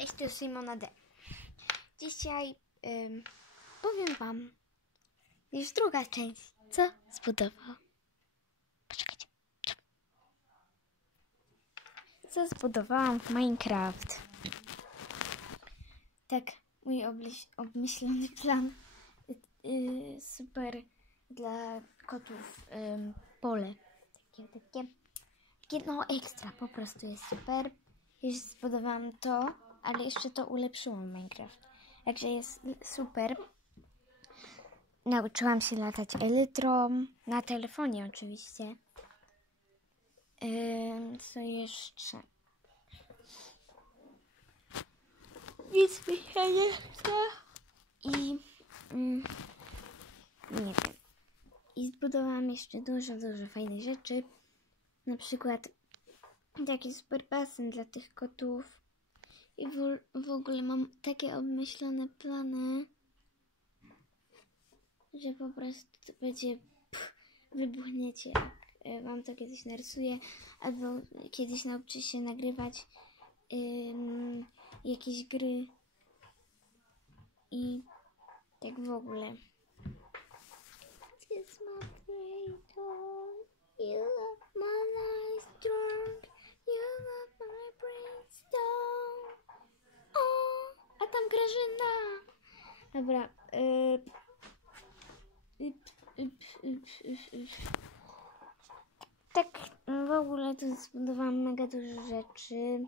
Cześć, to Simona D. Dzisiaj ym, powiem Wam już druga część, co zbudował. Poczekajcie. Co zbudowałam w Minecraft. Tak, mój obmyślony plan. Yy, super dla kotów pole. Takie, takie, takie, no ekstra, po prostu jest super. Już zbudowałam to, ale jeszcze to ulepszyłam w Minecraft. Także jest super. Nauczyłam się latać elytrą, na telefonie oczywiście. Co jeszcze? Nic mi się nie chce. I mm, nie wiem. I zbudowałam jeszcze dużo, dużo fajnych rzeczy. Na przykład taki super basen dla tych kotów. I w, w ogóle mam takie obmyślone plany, że po prostu będzie pff, wybuchniecie, e, wam to kiedyś narysuję, albo kiedyś nauczy się nagrywać jakieś gry i tak w ogóle. Kiss my cradle, you are my life strong, you are my brimstone. O, a tam Grażyna. Dobra. y, yp, yp. Tak w ogóle tu zbudowałam mega dużo rzeczy.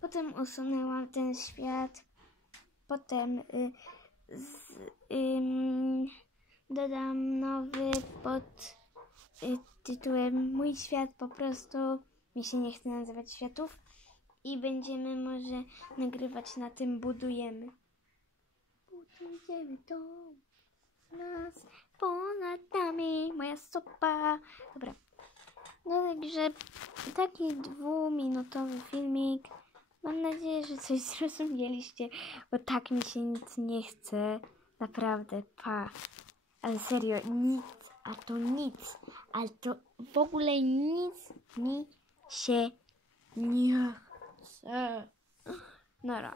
Potem usunęłam ten świat. Potem y, z, ym, dodam nowy pod y, tytułem Mój świat po prostu. Mi się nie chce nazywać światów. I będziemy może nagrywać na tym Budujemy. Budujemy dom nas ponad nami. Moja stopa. Dobra. No także taki dwuminutowy filmik. Mam nadzieję, że coś zrozumieliście, bo tak mi się nic nie chce. Naprawdę, pa. Ale serio, nic, a to nic, ale to w ogóle nic mi się nie chce. Nara.